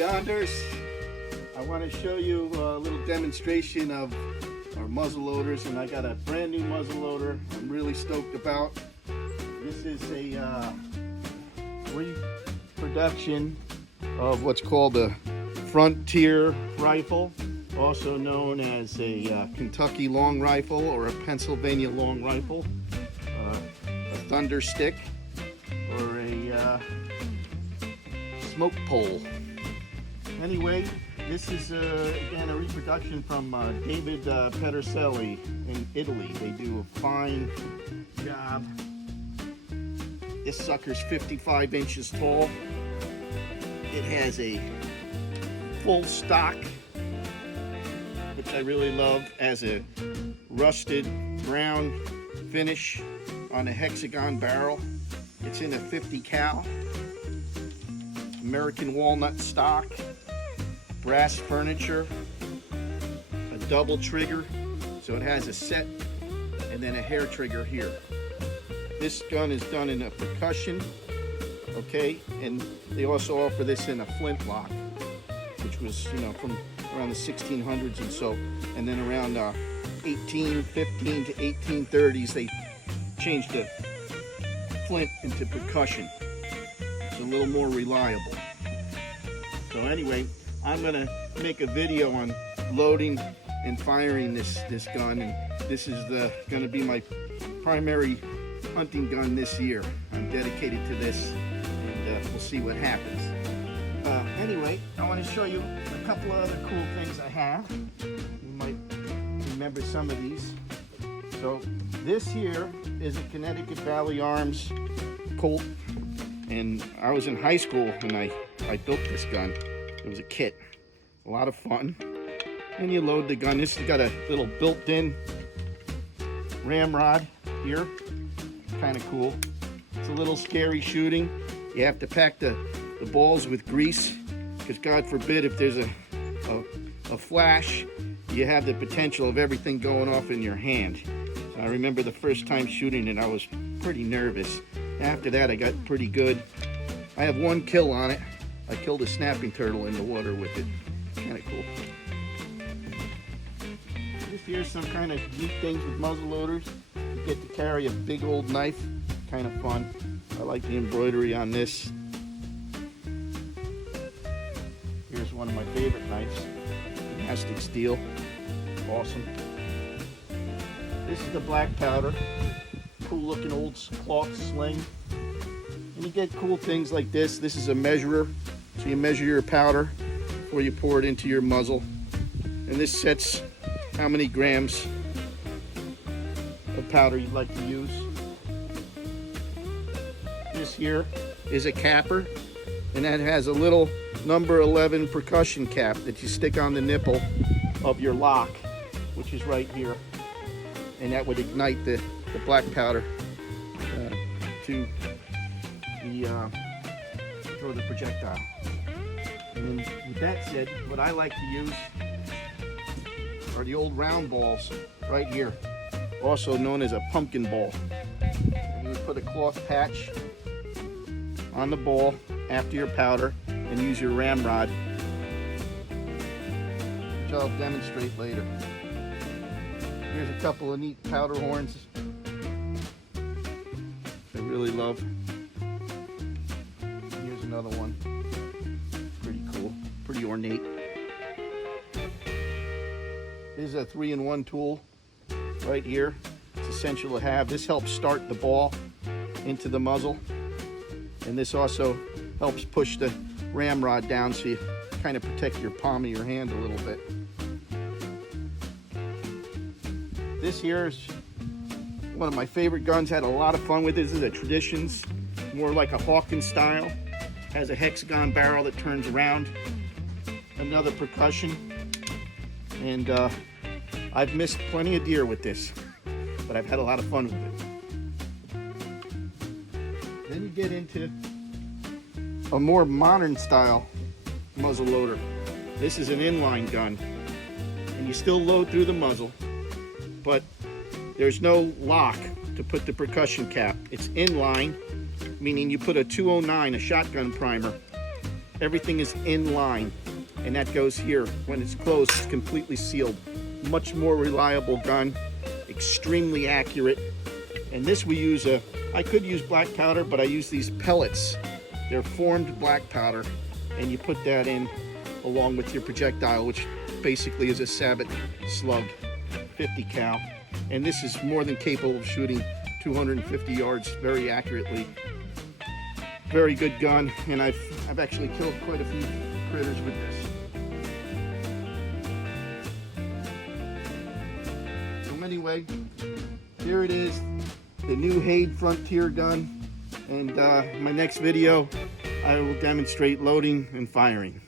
Yonders. I want to show you a little demonstration of our muzzle loaders, and I got a brand new muzzle loader I'm really stoked about. This is a reproduction of what's called a Frontier rifle, also known as a Kentucky long rifle or a Pennsylvania long rifle, a thunder stick, or a smoke pole. Anyway, this is again a reproduction from David Pederselli in Italy. They do a fine job. This sucker's 55 inches tall. It has a full stock, which I really love, as a rusted brown finish on a hexagon barrel. It's in a 50 cal, American walnut stock, brass furniture, a double trigger, so it has a set and then a hair trigger here. This gun is done in a percussion, okay, and they also offer this in a flintlock, which was, from around the 1600s and so, and then around 1815 to 1830s they changed the flint into percussion. It's a little more reliable. So anyway, I'm gonna make a video on loading and firing this gun, and this is gonna be my primary hunting gun this year. I'm dedicated to this, and we'll see what happens. Anyway, I want to show you a couple of other cool things I have. You might remember some of these. So this here is a Connecticut Valley Arms Colt, and I was in high school when I built this gun. It was a kit, a lot of fun. And you load the gun. This has got a little built-in ramrod here, kind of cool. It's a little scary shooting. You have to pack the balls with grease, because God forbid if there's a flash, you have the potential of everything going off in your hand. So I remember the first time shooting it, I was pretty nervous. After that, I got pretty good. I have one kill on it. I killed a snapping turtle in the water with it. Kind of cool. This here's some kind of neat things with muzzle loaders. You get to carry a big old knife. Kind of fun. I like the embroidery on this. Here's one of my favorite knives. Mastic steel. Awesome. This is the black powder. Cool looking old cloth sling. And you get cool things like this. This is a measurer. So you measure your powder before you pour it into your muzzle. And this sets how many grams of powder you'd like to use. This here is a capper, and that has a little number 11 percussion cap that you stick on the nipple of your lock, which is right here. And that would ignite the black powder to throw the projectile. And then with that said, what I like to use are the old round balls right here, also known as a pumpkin ball. And you put a cloth patch on the ball after your powder and use your ramrod, which I'll demonstrate later. Here's a couple of neat powder horns I really love. Here's another one. Pretty cool, pretty ornate. This is a 3-in-1 tool right here. It's essential to have. This helps start the ball into the muzzle, and this also helps push the ramrod down so you kind of protect your palm of your hand a little bit. This here is one of my favorite guns. Had a lot of fun with it. This is a Traditions, more like a Hawkins style. Has a hexagon barrel that turns around. Another percussion. And I've missed plenty of deer with this, but I've had a lot of fun with it. Then you get into a more modern style muzzle loader. This is an inline gun, and you still load through the muzzle, but there's no lock to put the percussion cap. It's inline, meaning you put a 209, a shotgun primer, Everything is in line, and that goes here. When it's closed, it's completely sealed. Much more reliable gun, extremely accurate. And this we use I could use black powder, but I use these pellets. They're formed black powder, and you put that in along with your projectile, which basically is a Sabot slug, 50 cal. And this is more than capable of shooting 250 yards very accurately. Very good gun, and I've actually killed quite a few critters with this. So anyway, here it is, the new Haid Frontier gun. And my next video, I will demonstrate loading and firing.